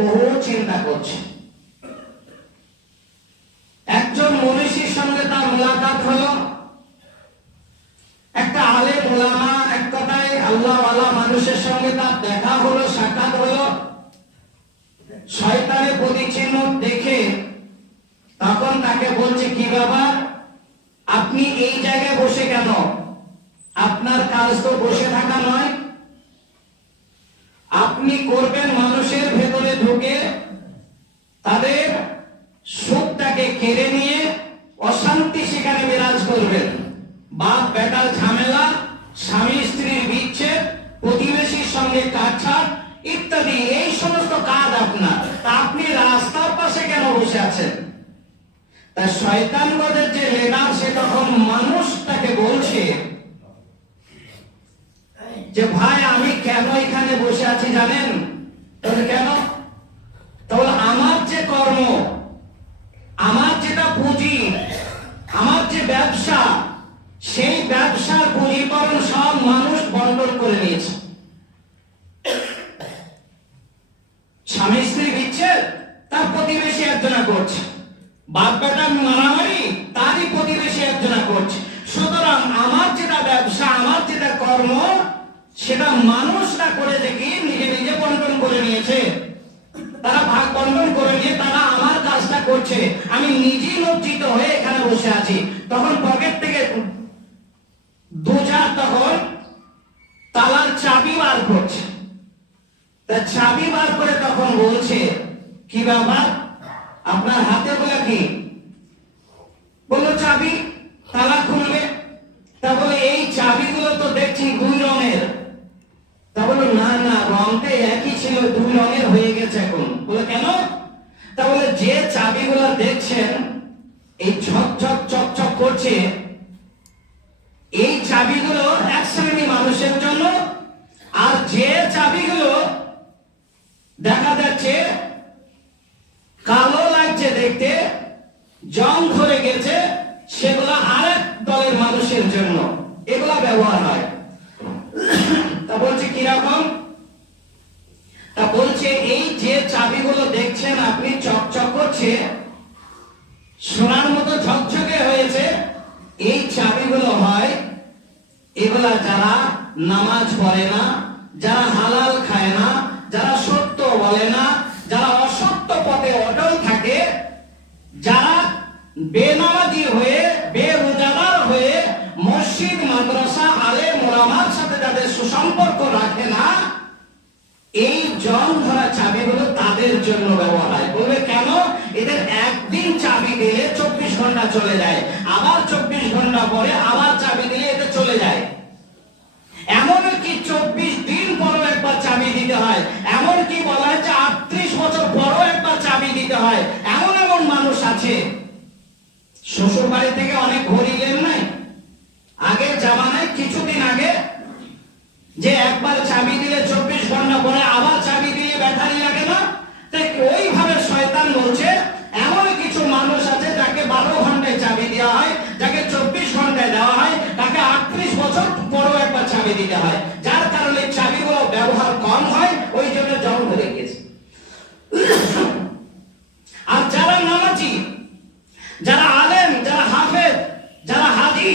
বহু চিন্তা করছে। একজন মনীষীর সঙ্গে তার মুলাকাত হলো, একটা আলেম ওলামা, এক কথায় আল্লাহওয়ালা মানুষের সঙ্গে তার দেখা হলো, সাক্ষাৎ হলো। শয়তানের প্রতিচিহ্ন দেখে তখন তাকে বলছে, কি ব্যাপার, আপনি এই জায়গায় বসে কেন? আপনার কাজ তো বসে থাকা নয়, আপনি করবেন মানুষের ভেতরে ঢুকে তাদের সুখটাকে কেড়ে নিয়ে অশান্তি সেখানে বিরাজ করবেন। বাপ বেটার ঝামেলা, স্বামী স্ত্রীর বিচ্ছেদ, প্রতিবেশীর সঙ্গে কাটছাট ইত্যাদি, এই সমস্ত কাজ আপনার। তা আপনি রাস্তার পাশে কেন বসে আছেন? তা শয়তানগণের যে লিডার, সে তখন মানুষটাকে বলছে যে ভাই, আমি কেন এখানে বসে আছি জানেন? কেন? তাহলে আমার যে কর্ম, আমার যেটা পুঁজি, আমার যে ব্যবসা, সেই ব্যবসার পুঁজিকরণ সব মানুষ বন্টন করে নিয়েছে। স্বামী স্ত্রী বিচ্ছেদ, তার প্রতিবেশী একজনা করছে। বাপ বেটা মারামারি, তারই প্রতিবেশী একজনা করছে। সুতরাং আমার যেটা ব্যবসা, আমার যেটা কর্ম, সেটা মানুষরা করে দেখি নিজে নিজে বন্টন করে নিয়েছে। তারা ভাগ বন্টন করে নিয়ে তারা আমার কাজটা করছে, আমি নিজেই লজ্জিত হয়ে এখানে বসে আছি। তখন পকেট থেকে দুজার তখন তালার চাবি বার করছে। তা চাবি বার করে তখন বলছে, কি ব্যাপার, আপনার হাতে বলে কি? বললো চাবি, তালা খুলবে। তা বলে এই চাবিগুলো তো দেখছি 2 রঙের। তা বলো না না, রংটা একই ছিল, 2 রঙের হয়ে গেছে এখন। বলে কেন? তা বলে যে চাবিগুলো দেখছেন এই ঝকঝক চকচক করছে, এই চাবিগুলো এক শ্রেণী মানুষের জন্য, আর যে চাবিগুলো দেখা যাচ্ছে কালো লাগছে দেখতে, জং ধরে গেছে, সেগুলো আরেক দলের মানুষের জন্য এগুলা ব্যবহার হয়। তা বলছে কিরকম? তা বলছে এই যে চাবিগুলো দেখছেন আপনি চকচক করছে, সোনার মতো ঝকঝকে হয়েছে, এই চাবিগুলো হয় এগুলা যারা নামাজ পড়ে না, যারা হালাল খায় না, যারা সত্য বলে না, যারা অসত্য পথে অটল থাকে, যারা বেনামাজি হয়ে, বেরোজাদার হয়ে, মসজিদ মাদ্রাসা আলেম ওলামার সাথে যাদের সুসম্পর্ক রাখে না, এই জং ধরা চাবিগুলো তাদের জন্য ব্যবহার হয়। বলবে কেন? এদের একদিন চাবি দিলে 24 ঘন্টা চলে যায়, আবার 24 ঘন্টা পরে আবার চাবি দিলে এতে চলে যায়। এমনকি 24 দিন পরও একবার চাবি দিতে হয়, এমনকি বলা হয় যে 38 বছর পরও একবার চাবি দিতে হয়। এমন এমন মানুষ আছে, শ্বশুর বাড়ি থেকে অনেক ঘড়ি নেন নাই আগের জামানায়, কিছুদিন আগে, যে একবার চাবি দিলে 24 ঘন্টা পরে আবার চাবি দিলে ব্যাটারি লাগে না। ওইভাবে শয়তান বলছে এমন কিছু মানুষ আছে যাকে 12 ঘন্টায় চাবি দেওয়া হয়, যাকে 24 ঘন্টায় দেওয়া হয়, তাকে 38 বছর পরও একবার চাবি দিতে হয়। যার কারণে চাবিগুলো ব্যবহার কম হয়, ওই জন্য জং ধরে গেছে। আর যারা নামাজি, যারা আলেম, যারা হাফেজ, যারা হাজি,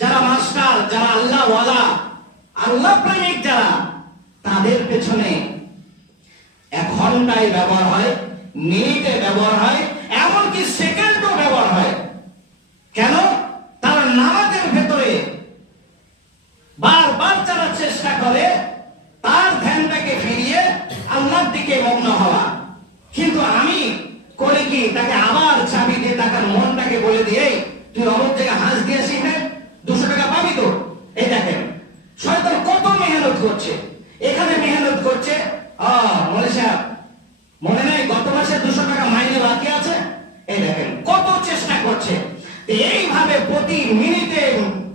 যারা মাস্টার, যারা আল্লাহওয়ালা, আল্লাহ প্রেমিক যারা, তাদের পেছনে 1 ঘন্টায় ব্যবহার হয়, মিনিটে ব্যবহার হয়, এমনকি সেকেন্ডও ব্যবহার হয়। কেন? তারা নামাজের ভেতরে বারবার যারা চেষ্টা করে তার ধ্যানটাকে ফিরিয়ে আল্লাহর দিকে মগ্ন হওয়া। কিন্তু আমি করে কি, তাকে আবার চাবি দিয়ে তাকে মনটাকে বলে দিয়ে, তুই অমুক জায়গায় হাঁস দিয়েছিস, হ্যাঁ 200 টাকা পাবি তো। এই দেখেন শয়তান কত মেহনত করছে, এখানে মেহনত করছে। মনে সাহেব, মনে নাই গত মাসে 200 টাকা মাইনে বাকি আছে? এই দেখেন কত চেষ্টা করছে। এইভাবে প্রতি মিনিটে,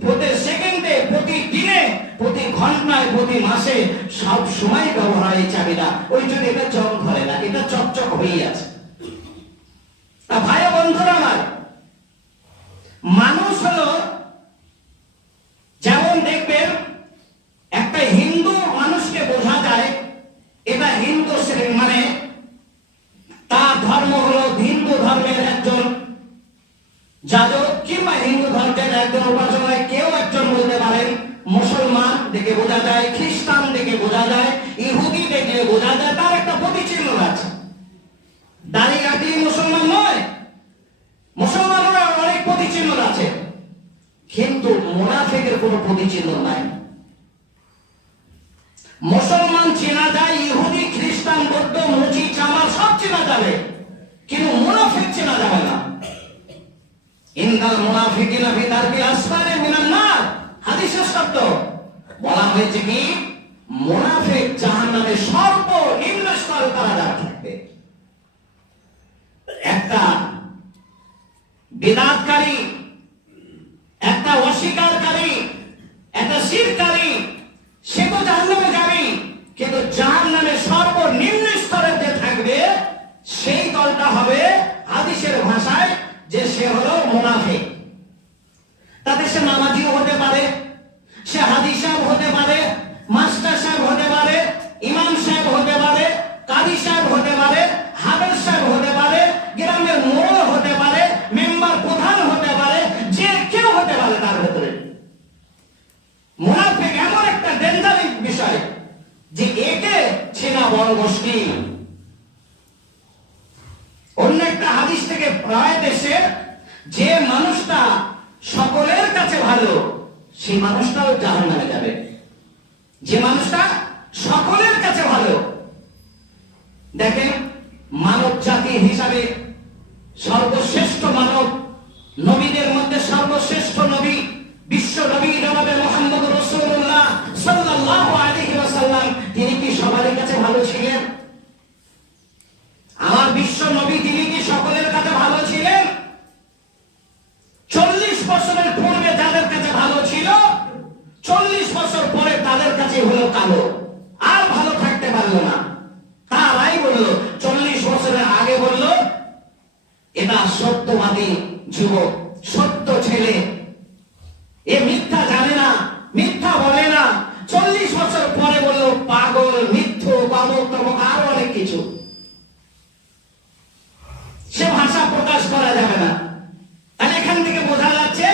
প্রতি সেকেন্ডে, প্রতি দিনে, প্রতি ঘন্টায়, প্রতি মাসে সব সময় ব্যবহার হয় এই চাবিটা। ওই জন্য এটা জং ধরে না, এটা চকচক হয়ে আছে। ভাই বন্ধুরা আমার, মানুষ হলো যেমন দেখবেন, একটা হিন্দু মানুষকে বোঝা যায় এটা হিন্দু শ্রেণী, মানে যাজক কিংবা হিন্দু ধর্মের একজন উপাসনায় কেউ একজন বলতে পারেন মুসলমান দেখে বোঝা যায়, খ্রিস্টান দেখে বোঝা যায়, ইহুদি দেখে বোঝা যায়, তার একটা প্রতিচিহ্ন আছে। দাঁড়িয়ে রাখলেই মুসলমান নয়, মুসলমানেরা অনেক প্রতিচিহ্ন আছে, কিন্তু মুনাফিকের কোনো প্রতিচিহ্ন নাই। মুসলমান চেনা যায়, ইহুদি খ্রিস্টান বৌদ্ধ মুচি চামার সব চেনা যাবে, কিন্তু মুনাফিক চেনা যাবে না। ইন্নাল মুনাফিকিনা ফি দারকিল আসফালি মিনান নার, হাদিসের শব্দ বলা হয়েছে কি মুনাফিক জাহান্নামের সর্বনিম্ন স্তরে তারা থাকবে। একটা বিদআতকারী, একটা অস্বীকারী, একটা শিরকারী, সে তো জাহান্নামে যাবে, কিন্তু জাহান্নামের সর্বনিম্ন স্তরে যে থাকবে সেই দলটা হবে হাদিসের ভাষায় যে সে হলো মুনাফিক। তাতে সে নামাজিও হতে পারে, সে হাদিস সাহেব হতে পারে, মাস্টার সাহেব হতে পারে, ইমাম সাহেব হতে পারে, কাজী সাহেব হতে পারে, হাফেজ সাহেব হতে পারে, গ্রামের মোড়ল হতে পারে, মেম্বার প্রধান হতে পারে, যে কেউ হতে পারে। তার ভেতরে মুনাফিক এমন একটা ডেঞ্জারিক বিষয় যে একে চেনা বড় মুশকিল। অন্য একটা হাদিস থেকে প্রায় দেশে যে মানুষটা সকলের কাছে ভালো সেই মানুষটাও জাহান্নামে যাবে। যে মানুষটা সকলের কাছে ভালো, দেখেন মানব জাতি হিসাবে সর্বশ্রেষ্ঠ মানব, নবীদের মধ্যে সর্বশ্রেষ্ঠ নবী বিশ্ব নবী জনাবে মুহাম্মদ রাসূলুল্লাহ সাল্লাল্লাহু আলাইহি ওয়াসাল্লাম, তিনি কি সবার কাছে ভালো ছিলেন? আমার বিশ্ব নবী তিনি কি সকলের কাছে ভালো ছিলেন? 40 বছরের পূর্বে যাদের কাছে ভালো ছিল 40 বছর পরে তাদের কাছে হলো কালো, আর ভালো থাকতে পারলো না। তারাই বলল 40 বছরের আগে বলল এটা সত্যবাদী যুবক, সত্য ছেলে, এ মিথ্যা জানে না, মিথ্যা বলে না। 40 বছর পরে বলল পাগল, মিথ্যু, বাবক তবক আরো অনেক কিছু। সে ভাষা প্রকাশ করা যাবে না। তাহলে এখান থেকে বোঝা যাচ্ছে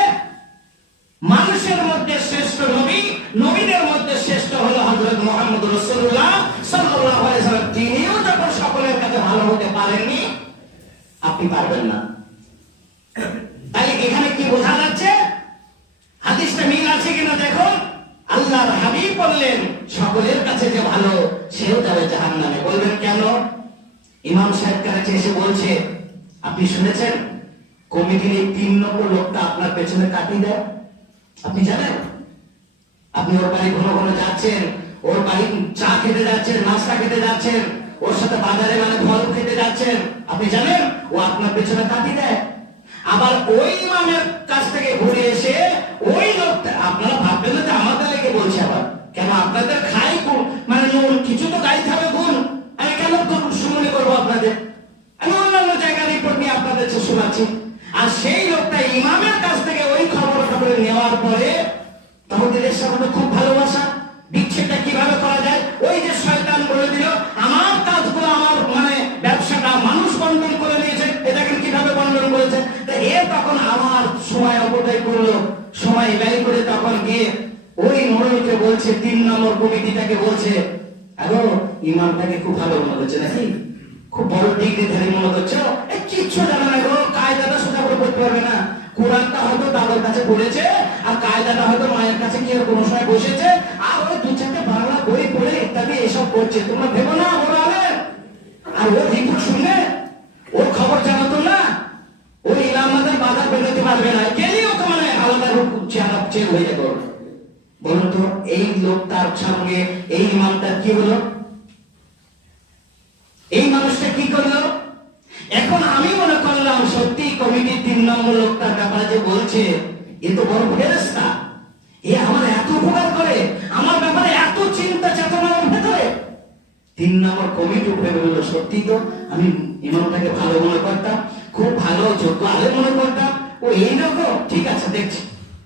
মানুষের মধ্যে শ্রেষ্ঠ নবী, নবীদের মধ্যে শ্রেষ্ঠ হলো হযরত মুহাম্মদ রাসূলুল্লাহ সাল্লাল্লাহু আলাইহি ওয়াসাল্লাম। তিনিও যখন সকলের কাছে ভালো হতে পারেননি, আপনি পারবেন না। তাই এখানে কি বোঝা যাচ্ছে? হাদিসটা মিল আছে কিনা দেখুন। আল্লাহর হাবিব বললেন সকলের কাছে যে ভালো সেও যাবে জাহান্নামে। বলবেন কেন? ইমাম সাহেব কাছে এসে বলছে আপনি শুনেছেন কমিটির এই 3 নম্বর লোকটা আপনার পেছনে কাটি দেয়, আপনি জানেন? আপনি ওর বাড়ি ঘন ঘন যাচ্ছেন, ওর বাড়ি চা খেতে যাচ্ছেন, নাস্তা খেতে যাচ্ছেন, ওর সাথে বাজারে ফল খেতে যাচ্ছেন, আপনি জানেন ও আপনার পেছনে কাটি দেয়। আবার ওই ইমামের কাছ থেকে ঘুরে এসে ওই লোকটা, আপনারা ভাববেন না যে আমাদের লেগে বলছে, আবার কেন আপনাদের খাই নুন, কিছু তো গাইতে হবে গুণ, আমি কেন শুনে করবো আপনাদের? আমি অন্যান্য জায়গার রিপোর্ট নিয়ে আপনাদের শোনাচ্ছি। আর সেই লোকটা ইমামের কাছ থেকে ওই খবর নেওয়ার পরে তহবিলের সাথে খুব ভালোবাসা, বিচ্ছেদটা কিভাবে করা যায়, ওই যে শয়তান বলে দিল আমার কাজগুলো, আমার ব্যবসাটা মানুষ বন্ধন করে নিয়েছে, এটাকে কিভাবে বন্ধন করেছে। এ তখন আমার সময় অপচয় করলো, সময় ব্যয় করে তখন গিয়ে ওই মোড়লকে বলছে, 3 নম্বর কমিটিটাকে বলছে, আরো ইমামটাকে খুব ভালো মনে হচ্ছে নাকি, খুব বড় ডিগ্রি ধরে মনে হচ্ছে, কিচ্ছু জানে না গো, কায়দাটা সোজা করে পড়তে পারবে না, কোরআনটা হয়তো দাদার কাছে পড়েছে, আর কায়দাটা হয়তো মায়ের কাছে গিয়ে কোনো সময় বসেছে, আর ওই 2-4টে বাংলা বই পড়ে ইত্যাদি এসব করছে। তোমরা ভেবো না ওরা আলেন, আর ওর রিপোর্ট শুনলে ওর খবর জানাতো না, ওই ইলামাদের বাজার বেরোতে পারবে না, গেলেই ওকে আলাদা রূপ চেহারা চেঞ্জ হয়ে যেত। বলুন তো এই লোকটার সঙ্গে এই ইমামটার কি হলো? এই মানুষটা কি করলো? এখন আমি মনে করলাম সত্যি কমিটির 3 নম্বর লোকটার ব্যাপারে যে বলছে এ তো বড় ফেরেশতা, এ আমার এত উপকার করে, আমার ব্যাপারে এত চিন্তা চেতনা ওর ভেতরে। 3 নম্বর কমিটি উঠে বলল সত্যি তো, আমি ইমামটাকে ভালো মনে করতাম, খুব ভালো যোগ্য আলেম মনে করতাম, ও এইরকম, ঠিক আছে দেখছি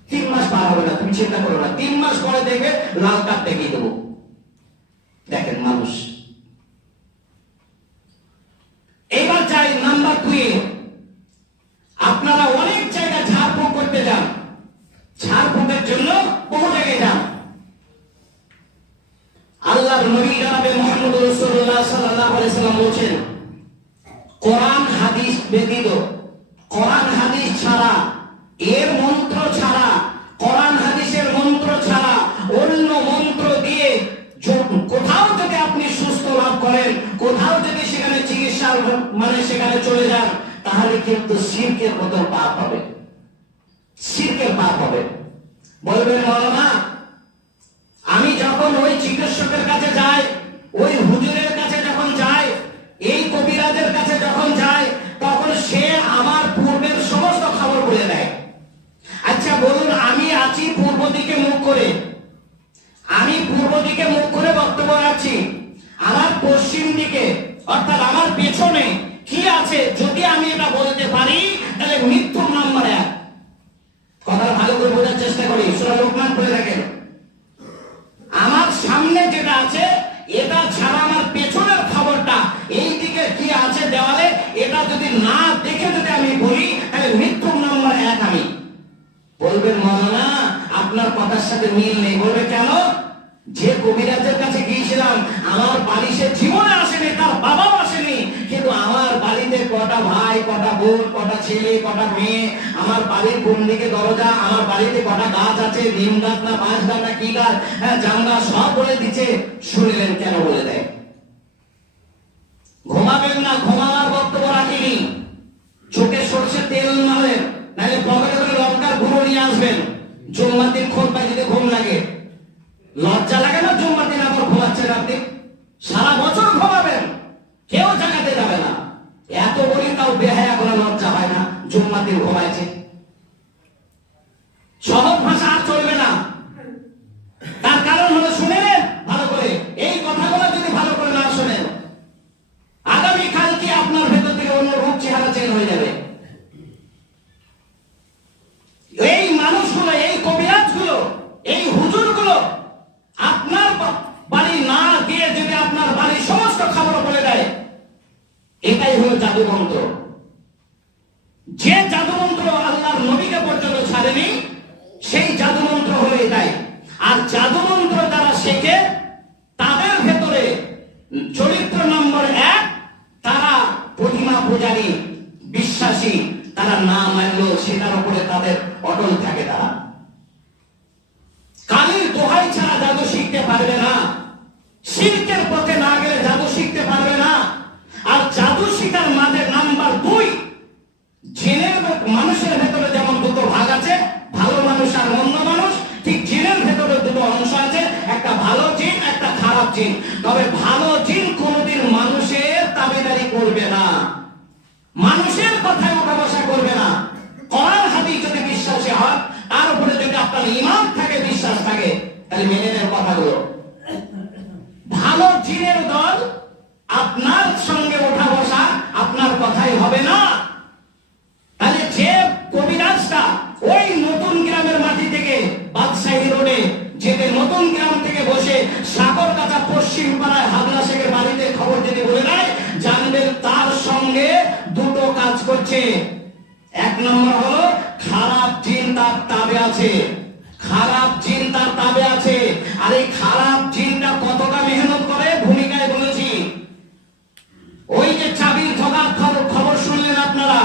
3 মাস পার হবে না, তুমি চিন্তা করো না, 3 মাস পরে দেখবে লাল কার্ড দেখিয়ে দেবো। দেখেন মানুষ। এবার যাই নাম্বার 2। আপনারা অনেক জায়গায় বলছেন কোরআন হাদিস ব্যতীত, কোরআন হাদিস ছাড়া, এর মন্ত্র ছাড়া, কোরআন হাদিসের মন্ত্র ছাড়া অন্য মন্ত্র দিয়ে কোথাও যদি আপনি সুস্থ লাভ করেন, কোথাও যদি সেখানে চিকিৎসার মানে সেখানে চলে যান, তাহলে কিন্তু শিরকের মতো পাপ হবে, শিরকের পাপ হবে। বলবেন মাওলানা, আমি যখন ওই চিকিৎসকের কাছে যাই, ওই হুজুরের কাছে যখন যাই, এই কবিরাজের কাছে যখন যাই, তখন সে আমার পূর্বের সমস্ত খবর বলে দেয়। আচ্ছা বলুন, আমি আছি পূর্ব দিকে মুখ করে, আমি পূর্ব দিকে মুখ করে বক্তব্য রাখছি, আমার পশ্চিম দিকে অর্থাৎ আমার পেছনে কি আছে যদি আমি এটা বলতে পারি, তাহলে মৃত্যু নাম্বার 1। কথাটা ভালো করে বোঝার চেষ্টা করি, সূরা লোকমান পড়ে দেখেন। আমার সামনে যেটা আছে এটা ছাড়া আমার পেছনের খবরটা, এই দিকে কি আছে দেওয়ালে, এটা যদি না দেখে যদি আমি বলি, তাহলে মৃত্যু নাম্বার 1 আমি। বলবেন মাওলানা, আপনার কথার সাথে মিল নেই। বলবে কেন? যে কবিরাজের কাছে গিয়েছিলাম, আমার বাড়ি সে জীবনে আসেনি, তার বাবাও আসেনি, কিন্তু আমার বাড়িতে কটা ভাই, কটা বোন, কটা ছেলে, কটা মেয়ে, আমার বাড়ির কোন দিকে দরজা, আমার বাড়িতে কটা গাছ আছে, নিম গাছ না বাঁশ গাছ না কি গাছ, হ্যাঁ জাম গাছ, সব বলে দিচ্ছে। শুনলেন কেন বলে দেয়? ঘুমাবেন না, ঘুমাবার বক্তব্য রাখিনি। চোখে সরষের তেল মারবেন, নাহলে পকেটে করে লঙ্কার গুঁড়ো নিয়ে আসবেন। জুম্মার দিন খোঁজবায় যদি ঘুম লাগে, লজ্জা লাগে না? জুম্মার দিন আবার ঘুমাচ্ছেন আপনি, সারা বছর ঘুমাবেন, কেউ জাগাতে যাবে না। এত বলি তাও বেহায়া কোনো লজ্জা হয় না, জুম্মার দিন ঘুমাইছে। সহজ ভাষা আর চলবে না। তার কারণ হলো, শুনেন ভালো করে, এই কথাগুলো যদি ভালো করে না শোনেন, আগামী কালকে আপনার ভেতর থেকে অন্য রূপ চেহারা চেঞ্জ হয়ে যাবে। এই মানুষগুলো, এই কবিরাজগুলো, এই হুজুরগুলো আপনার বাড়ি না দিয়ে যদি আপনার বাড়ির সমস্ত খবর বলে দেয়, এটাই হলো জাদু মন্ত্র। যে জাদু মন্ত্র আল্লাহর নবীকে পর্যন্ত ছাড়েনি, সেই জাদু মন্ত্র হলো এটাই। আর জাদু মন্ত্র যারা শেখে, তাদের ভেতরে চরিত্র নম্বর 1, তারা প্রতিমা পূজারী, বিশ্বাসী। তারা না মানলেও সেটার উপরে তাদের অটল থাকে। তারা কালীর দোহাই ছাড়া জাদু শিখতে পারবে না, শিরকের পথে না গেলে জাদু শিখতে পারবে না। আর জাদু শিখার মাঝে নাম্বার 2, জিনের মানুষের ভেতরে যেমন দুটো ভাগ আছে, ভালো মানুষ আর মন্দ মানুষ, ঠিক জিনের ভেতরে দুটো অংশ আছে, একটা ভালো জিন, একটা খারাপ জিন। তবে ভালো জিন কোনোদিন মানুষের তাবেদারি করবে না, মানুষের কথায় ওঠা বসা করবে না। কোরআন হাদিস যদি বিশ্বাসী হয়, তার উপরে যদি আপনার ঈমান থাকে, বিশ্বাস থাকে, তাহলে মেনে নেন কথাগুলো। ভালো জিনের দল আপনার সঙ্গে ওঠা বসা আপনার কথাই হবে না। তাহলে যে কবিরাজটা ওই নতুন গ্রামের মাটি থেকে বাদশাহী রোডে যেতে, নতুন গ্রাম থেকে বসে সাগরকাটা পশ্চিম পাড়ায় হাবলা শেখের বাড়িতে খবর যদি বলে দেয়, জানবেন তার সঙ্গে দুটো কাজ করছে। 1 নম্বর হলো খারাপ জিন তার তাবে আছে, খারাপ জিন তার তাবে আছে। আর এই খারাপ জিনটা কতটা মেহনত করে, ভূমিকায় বলেছি। ওই যে চাবির ঠকার খবর শুনলেন আপনারা,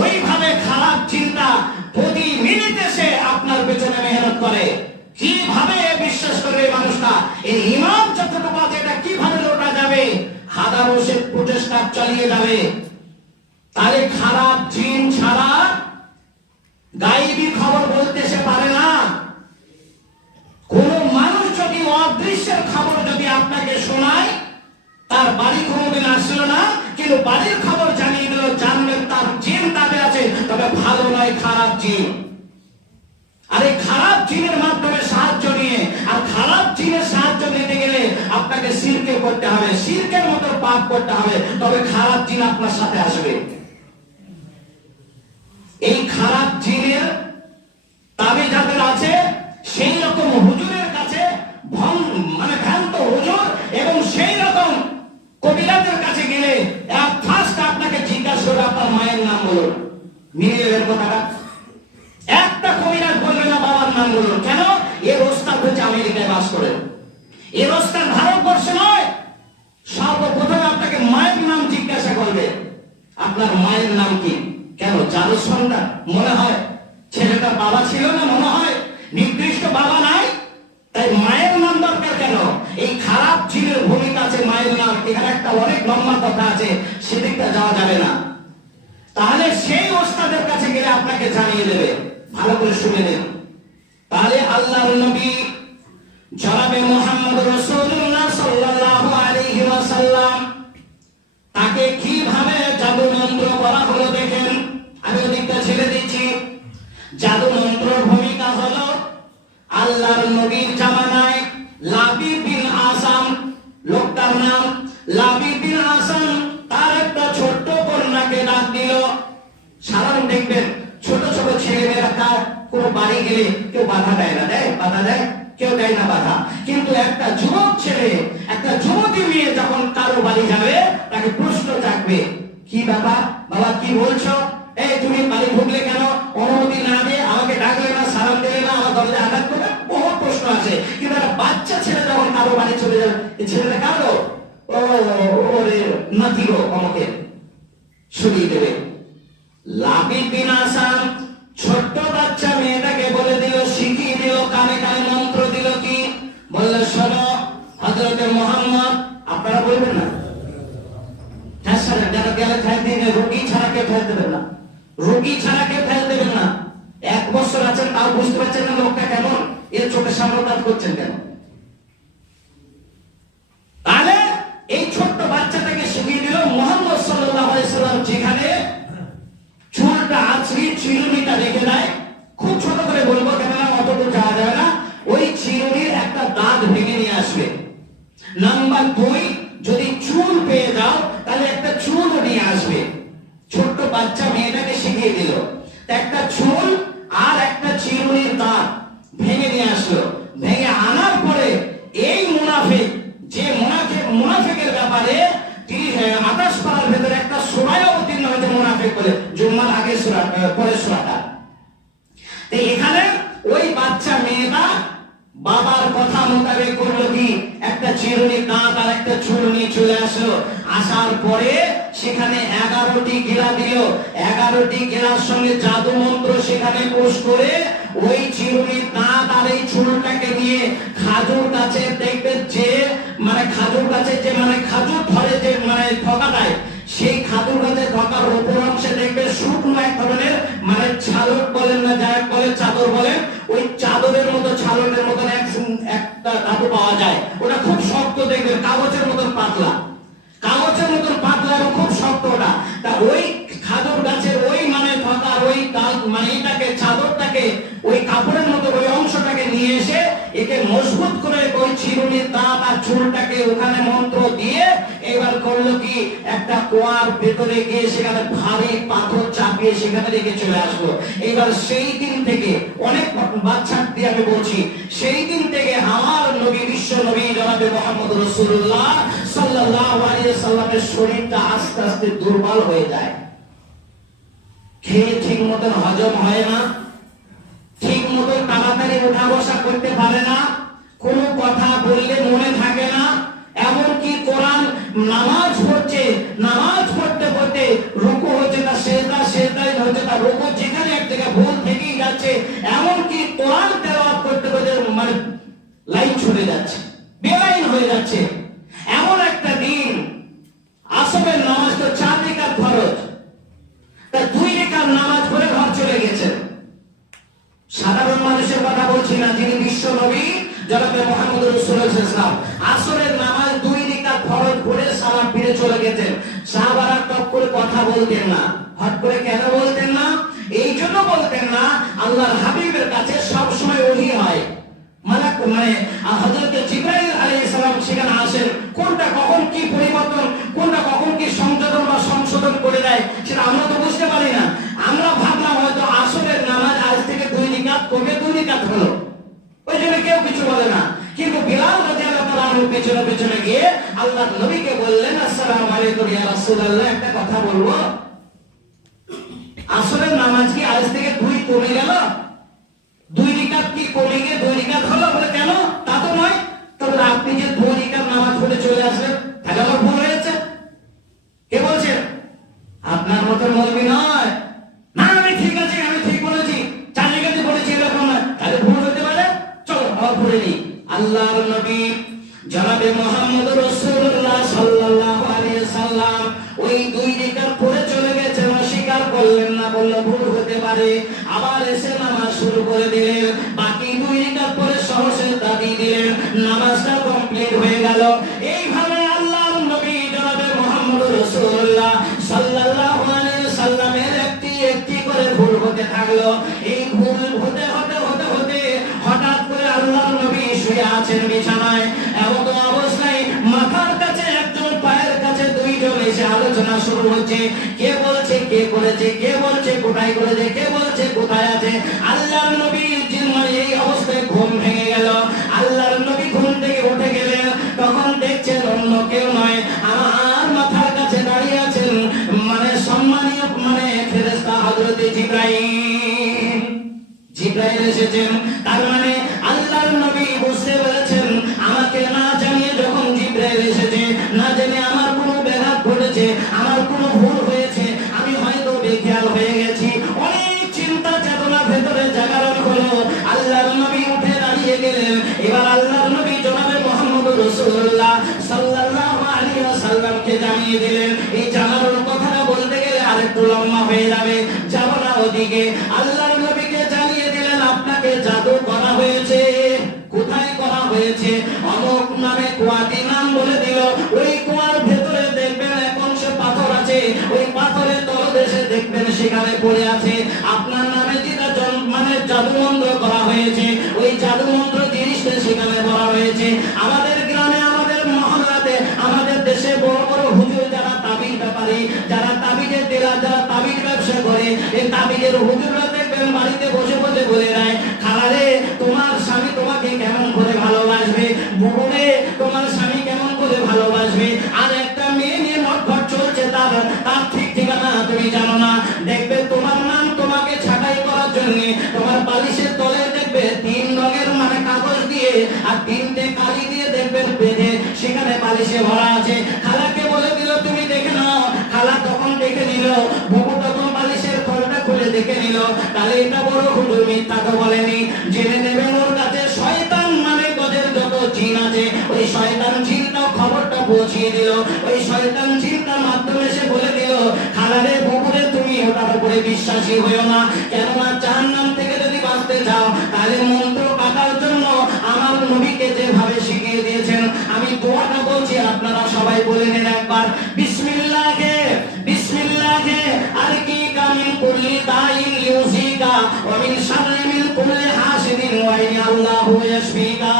ওইভাবে খারাপ জিনটা প্রতি মিনিটে সে আপনার পেছনে মেহনত করে। কিভাবে বিশ্বাস করবে মানুষটা? এই ঈমান যতটুকু আছে, এটা কিভাবে লোটা যাবে? হাজারো সে প্রচেষ্টা চালিয়ে যাবে। তাহলে খারাপ জিন ছাড়া গায়েবী খবর বলতে সে পারে না। কোন মানুষ যদি অদৃশ্যের খবর যদি আপনাকে শোনায়, তার বাড়ি কোনোদিন আসলো না, কিন্তু বাড়ির খবর জানিয়ে দিল, জানবেন তার জিন তাবে আছে, তবে ভালো নয়, খারাপ জিন। আর এই খারাপ জিনের মাধ্যমে সাহায্য নিয়ে, আর খারাপ জিনের সাহায্য নিতে গেলে আপনাকে শিরকে করতে হবে, শিরকের মতো পাপ করতে হবে, তবে খারাপ জিন আপনার সাথে আসবে। এই খারাপ জিনের তাবে যাদের আছে, সেই রকম হুজুরের কাছে মানে ভ্রান্ত হুজুর এবং সেই রকম কবিরাজের কাছে গেলে ফার্স্ট আপনাকে জিজ্ঞাসা করবে, আপনার মায়ের নাম বলুন। মিলিয়ে এর কথাটা একটা কবিরাজ বলবে না বাবার নাম বলুন। কেন? এর ওস্তাদ হচ্ছে আমেরিকায় বাস করে, এর ওস্তাদ ভারতবর্ষে নয়। সর্বপ্রথমে আপনাকে মায়ের নাম জিজ্ঞাসা আপনার মায়ের নাম কি? কেন? জাদু সন্তান মনে হয়? ছেলেটার বাবা ছিল না মনে হয়? নির্দিষ্ট বাবা নাই, তাই মায়ের নাম দরকার কেন? এই খারাপ জিনের ভূমিকা আছে মায়ের নাম, এখানে একটা অনেক লম্বা কথা আছে, সেদিকটা যাওয়া যাবে না। তাহলে সেই ওস্তাদের কাছে গেলে আপনাকে জানিয়ে দেবে, ভালো করে শুনে নিন। তাহলে আল্লাহর নবী জনাবে মুহাম্মদ রাসূলুল্লাহ সাল্লাল্লাহু আলাইহি ওয়াসাল্লাম তাকে কিভাবে জাদু মন্ত্র করা হলো দেখেন। আমি ওদিকটা ছেড়ে দিচ্ছি। জাদু মন্ত্রের ভূমিকা হলো আল্লাহর নবীর জামানায় লাবিব বিন আসাম, লোকটার নাম লাবিব বিন আসাম, তার একটা ছোট্ট কন্যাকে ডাক দিল। সাধারণ দেখবেন ছোট ছোট ছেলেমেয়েরা তার কোনো বাড়ি গেলে কেউ বাধা দেয় না, দেয়? বাধা দেয়? কেউ দেয় না বাধা। কিন্তু একটা যুবক ছেলে, একটা যুবতী মেয়ে যখন কারো বাড়ি যাবে, তাকে প্রশ্ন জাগবে, কি ব্যাপার বাবা, কি বলছো? এই তুমি বাড়ি ঢুকলে কেন? অনুমতি না দিয়ে আমাকে ডাকলে না, সালাম দিলে না, আমার দরজা আঘাত করবে, বহু প্রশ্ন আছে। কিন্তু একটা বাচ্চা ছেলে যখন কারো বাড়ি চলে যাবে, এই ছেলেটা কারো ওরে নাতি গো আমাকে সরিয়ে দেবে। লাবিব বিন আসাম ছোট্ট বাচ্চা মেয়েটাকে বলে দিল, শিখিয়ে দিল, কানে কানে মন্ত্র দিল। কি বললে? শোনো, হযরতে মুহাম্মদ, আপনারা বলবেন না, যারা গেলে ফেল দিয়ে, রোগী ছাড়া কেউ ফেল দেবেন না, রোগী ছাড়া কেউ ফেল দেবেন না। 1 বছর আছেন তাও বুঝতে পারছেন না লোকটা কেমন, এর চোখের সামনে কাজ করছেন কেন? তাহলে এই ছোট্ট বাচ্চাটাকে শিখিয়ে দিল মুহাম্মদ সাল্লাল্লাহু আলাইহি সাল্লাম যেখানে চুলটা আছে, চিরুনিটা রেখে দেয়। খুব ছোট করে বলবো, কেননা অতটুকু যাওয়া যাবে না। ওই চিরুনির একটা দাঁত ভেঙে নিয়ে আসবে। নাম্বার 2, যদি চুল পেয়ে যাও তাহলে একটা চুল নিয়ে আসবে। ছোট্ট বাচ্চা মেয়েটাকে শিখিয়ে দিল, একটা চুল আর একটা চিরুনির দাঁত ভেঙে নিয়ে আসলো। ভেঙে আনার পরে এই মুনাফিক, যে মুনাফিকের ব্যাপারে তিনি 28 পারার ভেতরে একটা সূরায় অবতীর্ণ হয়েছে মুনাফিক বলে, জুম্মার আগে সূরা, পরের সূরাটা। তো এখানে ওই বাচ্চা মেয়েটা বাবার কথা মোতাবেক করলো কি, একটা চিরুনি দাঁত আর একটা চুল নিয়ে চলে আসলো। আসার পরে সেখানে 11টি গেলা দিল, 11টি গেলার সঙ্গে জাদু মন্ত্র সেখানে পোষ করে ওই চিরুনি দাঁত আর এই চুলটাকে নিয়ে খাজুর গাছে দেখবেন যে খাজুর গাছে যে খাজুর ধরে যে ঠকা দেয়, সেই খাজুর গাছে ঢকার উপর অংশে দেখবে শুকনো এক ধরনের ছালক বলেন না, যাই বলে চাদর বলেন, ওই চাদরের মতো ছালকের মতন একটা ধাতু পাওয়া যায়। ওটা খুব শক্ত, দেখবেন কাগজের মতন পাতলা, কাগজের মতন পাতলা এবং খুব শক্ত ওটা। তা ওই খাজুর গাছের ওই ঢকার ওই এটাকে চাদরটাকে ওই কাপড়ের মতো ওই অংশটাকে নিয়ে এসে একে মজবুত করে ওই চিরুনির দাঁত আর চুলটাকে ওখানে মন্ত্র দিয়ে এবার করলো কি, একটা কুয়ার ভেতরে গিয়ে সেখানে ভারী পাথর চাপিয়ে সেখানে রেখে চলে আসলো। এবার সেই দিন থেকে অনেক বাচ্চা দিয়ে আমি বলছি, সেই দিন থেকে আমার নবী, বিশ্ব নবী জনাবে মুহাম্মদ রাসূলুল্লাহ সাল্লাল্লাহু আলাইহি সাল্লামের শরীরটা আস্তে আস্তে দুর্বল হয়ে যায়। খেয়ে ঠিক মতন হজম হয় না, ঠিক মতন তাড়াতাড়ি উঠা বসা করতে পারে না, কোন কথা বললে মনে থাকে না। এমনকি কোরআন নামাজ পড়ছে, নামাজ পড়তে পড়তে রুকু হচ্ছে না, সেজদা, সেজদাই হচ্ছে না রুকু, যেখানে এক জায়গায় ভুল থেকেই যাচ্ছে। এমনকি কোরআন তেলাওয়াত করতে করতে লাইন ছুটে যাচ্ছে, বেলাইন হয়ে যাচ্ছে। এমন একটা দিন, আসরের নামাজ তো 4 রাকাত ফরজ, তা 2 রাকাত নামাজ পড়ে ঘর চলে গেছেন। সাধারণ মানুষের কথা বলছি না, যিনি বিশ্ব নবী জনাবে মুহাম্মদ রাসূলুল্লাহ সাল্লাল্লাহু আলাইহি ওয়াসাল্লাম আসরের নামাজ 2 রাকাত ফরজ পড়ে সালাম ফিরে চলে গেছেন। সাহাবারা টপ করে কথা বলতেন না। হট করে কেন বলতেন না? এই জন্য বলতেন না, আল্লাহর হাবিবের কাছে সব সময় ওহী হয়। হযরত জিবরাইল আলাইহিস সালাম সেখানে আসেন, কোনটা কখন কি পরিবর্তন, কোনটা কখন কি সংযোজন বা সংশোধন করে দেয়, সেটা আমরা তো বুঝতে পারি না। আমরা ভাবলাম হয়তো আসরের নামাজ আজ থেকে 2 রাকাত কমে 2 রাকাত হলো, ওই জন্য কেউ কিছু বলে না। কিন্তু বিলাল রাদিয়াল্লাহু তাআলা পেছনে পেছনে গিয়ে আল্লাহর নবীকে বললেন, আসসালামু আলাইকুম ইয়া রাসূলুল্লাহ, একটা কথা বলবো, আসরের নামাজ কি আজ থেকে 2 কমে গেল? 2 রাকাত কি কমে গিয়ে 2 রাকাত হলো? বলে কেন? তা তো নয়। তবে আপনি যে 2 রাকাত নামাজ পড়ে চলে আসলেন, তাহলে আমার ভুল হয়েছে। কে বলছেন? আপনার মতো মৌলবী নয়, না আমি ঠিক আছে, আমি ঠিক বলেছি, চারিকাতে বলেছি এরকম না, তাহলে ভুল হতে পারে, চলো আবার পড়ে নি। আল্লাহর নবী জনাবে মুহাম্মদ রাসূলুল্লাহ সাল্লাল্লাহু আলাইহি সাল্লাম ওই 2 রাকাত পড়ে চলে গেছেন, অস্বীকার করলেন না, বলল ভুল হতে পারে, আবার এসে নামাজ শুরু করে দিলেন, বাকি 2 রাকাত পরে সহসে দাবি দিলেন, নামাজটা কমপ্লিট হয়ে গেল। এইভাবে আল্লাহর নবী জনাবে মুহাম্মদ রাসূলুল্লাহ সাল্লাল্লাহু আলাইহি সাল্লামের একটি একটি করে ভুল হতে থাকলো। এই ভুল হতে হতে হতে হতে হঠাৎ করে আল্লাহর নবী শুয়ে আছেন বিছানায়, এমন অবস্থায় মাথার কাছে একজন, পায়ের কাছে দুইজন এসে আলোচনা শুরু হচ্ছে, কে বলছে কে করেছে, কে বলছে কোথায় করেছে, কে বলছে কোথায় আছে। আল্লাহর নবী এই অবস্থায় ঘুম ভেঙে গেল। আল্লাহর নবী ঘুম থেকে উঠে গেলেন, তখন দেখছেন অন্য কেউ নয়, আমার মাথার কাছে দাঁড়িয়ে আছেন মানে সম্মানীয় মানে ফেরেশতা হযরত জিবরাইল। জিবরাইল এসেছেন, তার মানে আল্লাহর নবী বুঝতে পেরেছেন আমাকে না জানিয়ে যখন জিবরাইল এসেছে, না জেনে আমার কোনো ব্যাঘাত ঘটেছে, আমার কোনো ভুল হয়েছে, আমি হয়তো বেখেয়াল হয়ে গেছি, অনেক চিন্তা চেতনা ভেতরে জাগরণ হলো। আল্লাহর নবী উঠে দাঁড়িয়ে গেলেন। এবার আল্লাহর নবী জনাবে মুহাম্মদ রাসূলুল্লাহ সাল্লাল্লাহু আলাইহি ওয়াসাল্লামকে জানিয়ে দিলেন। এই জানানোর কথাটা বলতে গেলে আরেকটু লম্বা হয়ে যাবে, যাব না ওদিকে। আল্লাহর নবীকে জানিয়ে দিলেন আপনাকে জাদু করা হয়েছে। কোথায় করা হয়েছে? অমুক নামে কুয়াটি নাম বলে দিল। ওই কুয়ার ভেতরে দেখবেন এক অংশ পাথর আছে, ওই পাথরের তলদেশে দেখবেন সেখানে পড়ে আছে আপনার নামে যেটা মানে জাদু মন্ত্র করা হয়েছে, ওই জাদু মন্ত্র জিনিসটা সেখানে বলা হয়েছে। আমাদের গ্রামে, আমাদের মহল্লাতে, আমাদের দেশে বড় বড় হুজুর যারা তাবিজ ব্যাপারী, যারা তাবিজের তেলা, যারা তাবিজ ব্যবসা করে, এই তাবিজের হুজুররা দেখবেন বাড়িতে বসে বসে বলে দেয়, খালারে তোমার স্বামী তোমাকে কেমন করে ভালোবাসবে, বুবুরে তোমার স্বামী কেমন করে ভালোবাসবে, আর একটা মেয়ে নিয়ে মটঘট চলছে, তার ঠিক ঠিকানা তুমি জানো না। দেখবে তোমার নাম তোমাকে ছাঁটাই করার জন্য তোমার বালিশের তলে দেখবে 3 রঙের মানে কাগজ দিয়ে আর 3টে কালি দিয়ে দেখবেন বেঁধে সেখানে বালিশে ভরা আছে। খালাকে বলে দিল তুমি দেখে নাও, খালা তখন দেখে নিল, বুবু তখন বালিশের খোলটা খুলে দেখে নিল, তাহলে এটা বড় হুজুর মিথ্যা তো বলেনি। জেনে নেবেন ওর কাছে শয়তান মানে গজের যত জিন আছে, ওই শয়তান জিনটাও খবরটা পৌঁছিয়ে দিল। ওই শয়তান জিনটার মাধ্যমে সে বলে দিল, খালারে বুবুরে তুমি ওটার উপরে বিশ্বাসী হইও না, কেননা জাহান্নাম থেকে যদি বাঁচতে চাও তাহলে মন্ত্র কাটার জন্য আমার নবীকে যেভাবে শিখিয়ে দিয়েছেন আমি দোয়াটা বলছি, আপনারা সবাই বলে নেন একবার, বিসমিল্লাহে বিসমিল্লাহে আরকিকা মিন কুল্লি দাইন ইউজিকা ওয়া মিন শাররি মিন কুল্লি হাসিদিন ওয়া ইন আল্লাহু ইয়াশফিকা।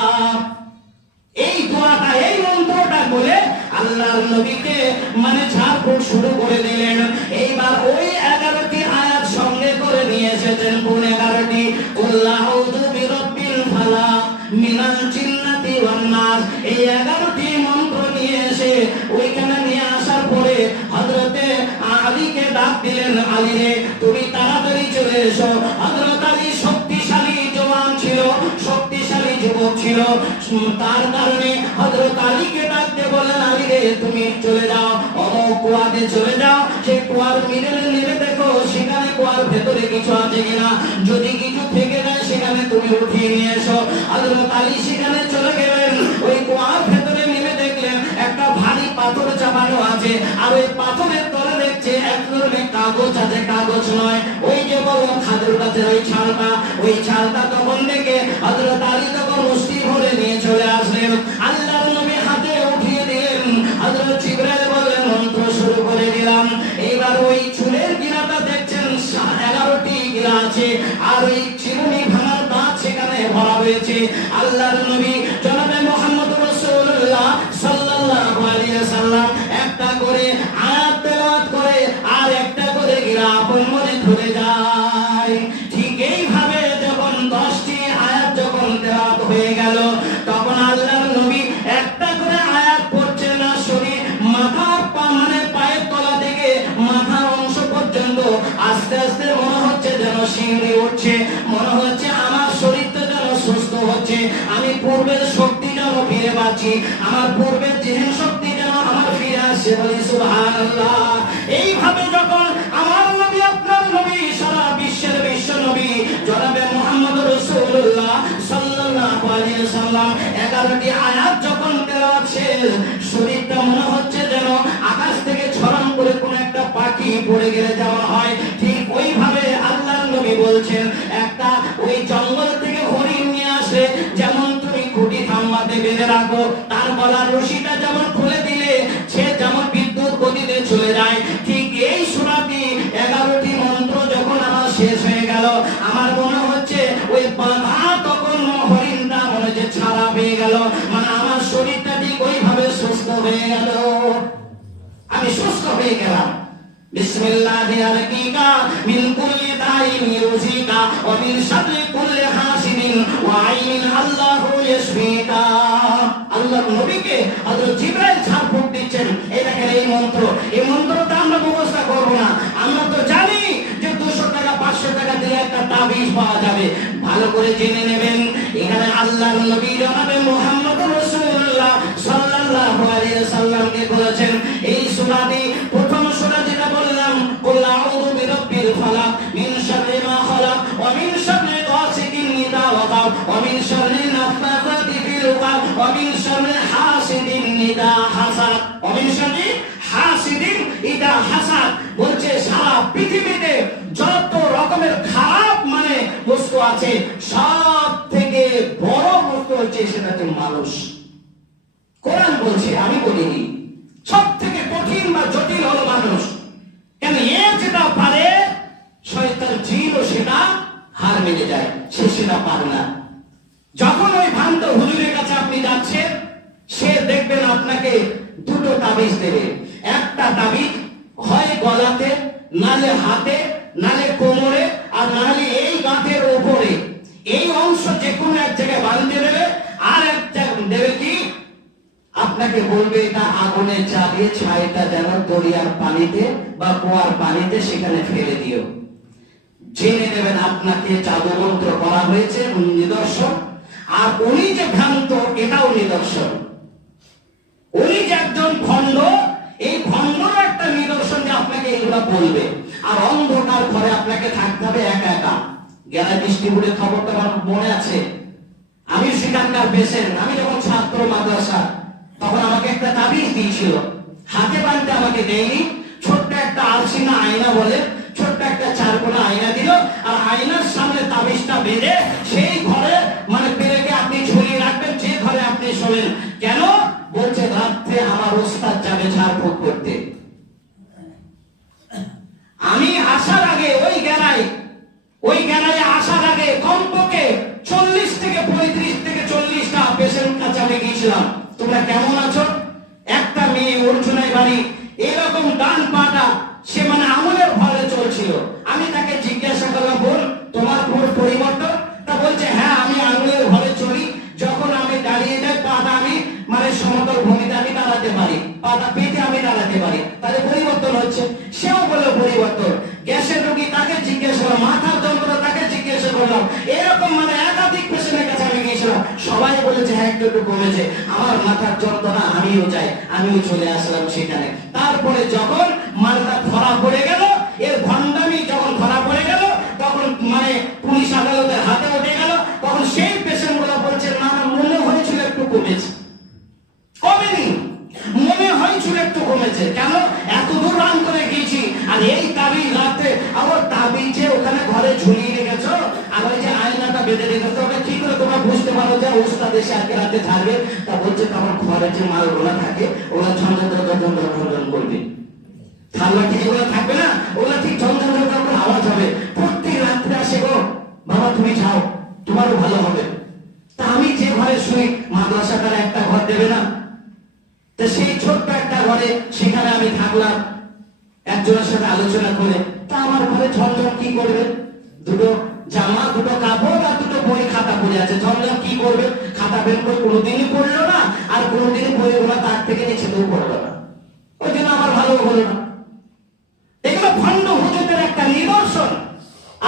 এই দোয়াটা, এই মন্ত্রটা বলে আল্লাহর নবীকে মানে ঝাড়ফুঁক শুরু করে দিলেন। এইবার ওই 11টি আয়াত সঙ্গে করে নিয়ে এসেছেন। কোন 11টি? কুল আউযু বিরাব্বিল ফালাক মিনাল জিন্নাতি ওয়ান নাস। এই 11টি মন্ত্র নিয়ে এসে ওইখানে নিয়ে আসার পরে হযরতে আলীকে ডাক দিলেন, আলী রে তুমি তাড়াতাড়ি চলে এসো। হযরত আলী শক্তিশালী জওয়ান ছিল, শক্তিশালী যুবক ছিল, তার কারণে হযরত আলীকে ডাকতে বলেন, আলী রে তুমি চলে যাও, অমুক কুয়াতে চলে যাও, সেই কুয়ার মিডলে নেমে দেখো সেখানে কুয়ার ভেতরে কিছু আছে কিনা, যদি কিছু থেকে যায় সেখানে তুমি উঠিয়ে নিয়ে এসো। হযরত আলী সেখানে চলে গেলেন, ওই কুয়ার ভেতরে নেমে দেখলেন একটা ভারী পাথর চাপানো আছে, আর ওই পাথরের তলে দেখছে এক ধরনের কাগজ আছে, কাগজ নয়, ওই যে বড় খাজুর গাছের ওই ছালটা, ওই ছালটা তখন দেখে হযরত আলী তখন মুষ্টি ভরে নিয়ে চলে আসলেন। আল্লাহর নবী হাতে উঠিয়ে দিলেন। হযরত জিবরাইল বললেন মন্ত্র শুরু করে দিলাম। এইবার ওই চুলের গিরাটা দেখছেন 11টি গিরা আছে, আর ওই চিরুনি ভাঙার দাঁত সেখানে ভরা হয়েছে। আল্লাহর নবী জনাবে মুহাম্মদ রাসূলুল্লাহ সাল্লাল্লাহু আলাইহি ওয়াসাল্লাম একটা করে আয়াত তেলাওয়াত করে আর একটা করে গিরা আপন মনে ধরে যায়। ঠিক এইভাবে যখন 10টি আয়াত যখন তেলাওয়াত হয়ে গেল, তখন আল্লাহর নবী একটা করে আয়াত পড়ছেন না, শরীর মাথার মানে পায়ের তলা থেকে মাথার অংশ পর্যন্ত আস্তে আস্তে মনে হচ্ছে যেন শিংড়ি উঠছে, মনে হচ্ছে আমার শরীরটা যেন সুস্থ হচ্ছে, আমি পূর্বের শক্তি যেন ফিরে পাচ্ছি, আমার পূর্বের জেহেন শক্তি যেন আমার ফিরে আসছে, বলি সুবহানাল্লাহ। এইভাবে যখন করলাম 11টি আয়াত যখন তেলাওয়াত শেষ, শরীরটা মনে হচ্ছে যেন আকাশ থেকে ছড়ান করে কোন একটা পাখি পড়ে গেলে যেমন হয়, ঠিক ওইভাবে আল্লাহর নবী বলছেন একটা ওই জঙ্গল থেকে হরিণ নিয়ে আসে, যেমন তুমি খুঁটি থাম্বাতে বেঁধে রাখো, তার গলার রশিটা যেমন খুলে দিলে সে যেমন বিদ্যুৎ গতিতে চলে যায়, ঠিক এই সূরাটি 11টি মন্ত্র যখন আমার শেষ হয়ে গেল, আমার মনে হচ্ছে ওই বাধা তখন হরিণটা মনে হচ্ছে ছাড়া পেয়ে গেল, মানে আমার শরীরটা ঠিক ওইভাবে সুস্থ হয়ে গেল, আমি সুস্থ হয়ে গেলাম। বিসমিল্লাহি আরকিকা মিন কুল্লি দাইন ইউজিকা ওয়া মিন শাররি কুল্লি হাসিদিন ওয়া আইনিন আল্লাহু ইয়াশফিকা। আল্লাহর নবীকে হযরত জিবরাইল ঝাড়ফুঁক দিচ্ছেন, এই দেখেন এই মন্ত্র, এই মন্ত্রটা আমরা মুখস্থ করব না, আমরা তো জানি যে 200 টাকা 500 টাকা দিয়ে একটা তাবিজ পাওয়া যাবে, ভালো করে জেনে নেবেন। এখানে আল্লাহর নবী জনাবে মুহাম্মদুর রাসূলুল্লাহ সাল্লাল্লাহু আলাইহি ওয়াসাল্লামকে বলেছেন এই সূরাটি, প্রথম সূরা যেটা বললাম, কুল আউযু বিরাব্বিল ফালাক মিন শাররি মা খালাক ওয়া মিন শাররি গাসিকিন ইযা ওয়াকাব ওয়া মিন শাররি নাফাসাতি ফিল উকাদ ওয়া মিন শাররি হাসিদিন ইযা হাসাদ ওয়া মিন শাররি হাসিদিন ইযা হাসাদ। বলছে সারা পৃথিবীতে যত রকমের খারাপ মানে বস্তু আছে, সব থেকে বড় বস্তু হচ্ছে সেটা হচ্ছে মানুষ। কোরআন বলছে, আমি বলিনি। সব থেকে কঠিন বা জটিল হলো মানুষ। কেন এর যেটা পারে শয়তান জিনও সেটা হার মেনে যায়, সে সেটা পারে না। যখন ওই ভ্রান্ত হুজুরের কাছে আপনি যাচ্ছেন, সে দেখবেন আপনাকে দুটো তাবিজ দেবে। একটা তাবিজ হয় গলাতে, নালে হাতে, নালে কোমরে, আর নালে এই গাঁটের উপরে, এই অংশ যে কোনো এক জায়গায় বাঁধতে দেবে। আর একটা দেবে কি, আপনাকে বলবে এটা আগুনে চালিয়ে ছাইটা যেন দরিয়ার পানিতে বা কুয়ার পানিতে সেখানে ফেলে দিও। জেনে নেবেন আপনাকে জাদু মন্ত্র করা হয়েছে, নিদর্শন। আর উনি যে ভ্রান্ত, এটাও নিদর্শন। উনি যে একজন ভণ্ড, এই ভণ্ডর একটা নিদর্শন যে আপনাকে এগুলা বলবে। আর অন্ধকার ঘরে আপনাকে থাকতে হবে একা একা। গেলা ডিস্ট্রিবিউটের খবরটা আমার মনে আছে, আমি সেখানকার পেশেন্ট। আমি যখন ছাত্র মাদ্রাসা, তখন আমাকে একটা তাবিজ দিয়েছিল, হাতে বাঁধতে আমাকে দেয়নি, ছোট্ট একটা আলসিনা আয়না বলে, ছোট্ট একটা চারকোনা আয়না দিল, আর আয়নার সামনে তাবিজটা বেঁধে সেই ঘরে মানে পেরেকে আপনি ঝুলিয়ে রাখবেন, যে ঘরে আপনি শোনেন। কেন বলছে, রাত্রে আমার ওস্তাদ যাবে ঝাড়ফুঁক করতে। আমি আসার আগে ওই গেলায় আসার আগে কমপক্ষে 40 থেকে 35 থেকে 40টা পেশেন্ট কাছে আমি গিয়েছিলাম। তোমরা কেমন আছো? একটা মেয়ে অর্জুনাই বাড়ি, এরকম ডান পাটা সে মানে আমলের ফলে চলছিল। আমি তাকে জিজ্ঞাসা করলাম, বোন তোমার কোনো পরিবর্তন? তা বলছে, হ্যাঁ আমি আঙুলের ঘরে চলি, যখন আমি দাঁড়িয়ে যাই পাটা আমি মানে সমতল ভূমিতে আমি দাঁড়াতে পারি, পাটা পেতে আমি দাঁড়াতে পারি, তাহলে পরিবর্তন হচ্ছে। সেও বলে পরিবর্তন। গ্যাসের রোগী, তাকে জিজ্ঞেস করলাম, মাথার যন্ত্রণা, তাকে জিজ্ঞাসা করলাম, এরকম মানে একাধিক পেশেন্টের কাছে আমি গিয়েছিলাম, সবাই বলেছে হ্যাঁ একটু একটু কমেছে। আমার মাথার যন্ত্রণা, আমিও যাই, আমিও চলে আসলাম সেখানে। তারপরে যখন মালটা ধরা পড়ে গেল, এর ভণ্ডামি যখন ধরা পড়ে গেল, তখন মানে পুলিশ আদালতের হাতে উঠে গেল, তখন সেই পেশেন্ট গুলো বলছে, না মনে হয়েছিল একটু কমেছে। কমেনি, মনে হয়েছিল একটু কমেছে। কেন? এত দূর রান করে গিয়েছি, আর এই তাবিজ রাতে আবার তাবিজে ওখানে ঘরে ঝুলিয়ে রেখেছো, আর ওই যে আয়নাটা বেঁধে রেখেছো, ওটা কি করে তোমরা বুঝতে পারো যে ওস্তাদ এসে আজকে রাতে থাকবে? তা বলছে, তোমার ঘরে যে মালগুলো থাকে ওগুলা ঝনঝন করবে, ঠান্ডা কিছুগুলো থাকবে না, ওগুলা ঠিক ঝনঝন করে আওয়াজ হবে। প্রত্যেক রাত্রে আসে, গো বাবা তুমি যাও, তোমারও ভালো হবে। তা আমি যে ঘরে শুই, মাদ্রাসাটার একটা ঘর দেবে না? তো সেই ছোট্ট একটা ঘরে সেখানে আমি থাকলাম একজনের সাথে আলোচনা করে। তা আমার ঘরে ঝনঝন কি করবে? দুটো জামা, দুটো কাপড় আর দুটো বই খাতা পড়ে আছে, ঝনঝন কি করবে? খাতা বের করে কোনোদিনই পড়লো না, আর কোনোদিনই বইগুলো তার থেকে নিচেও পড়লো না। ওই জন্য আমার ভালো হলো না। এগুলো ভণ্ড হুজুরদের একটা নিদর্শন।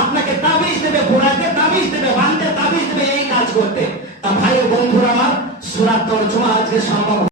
আপনাকে তাবিজ দেবে, ঘোরাতে তাবিজ দেবে, বাঁধতে তাবিজ দেবে, এই কাজ করতে। তা ভাই বন্ধুরা আমার, সূরা তরজমা আজকে সম্ভব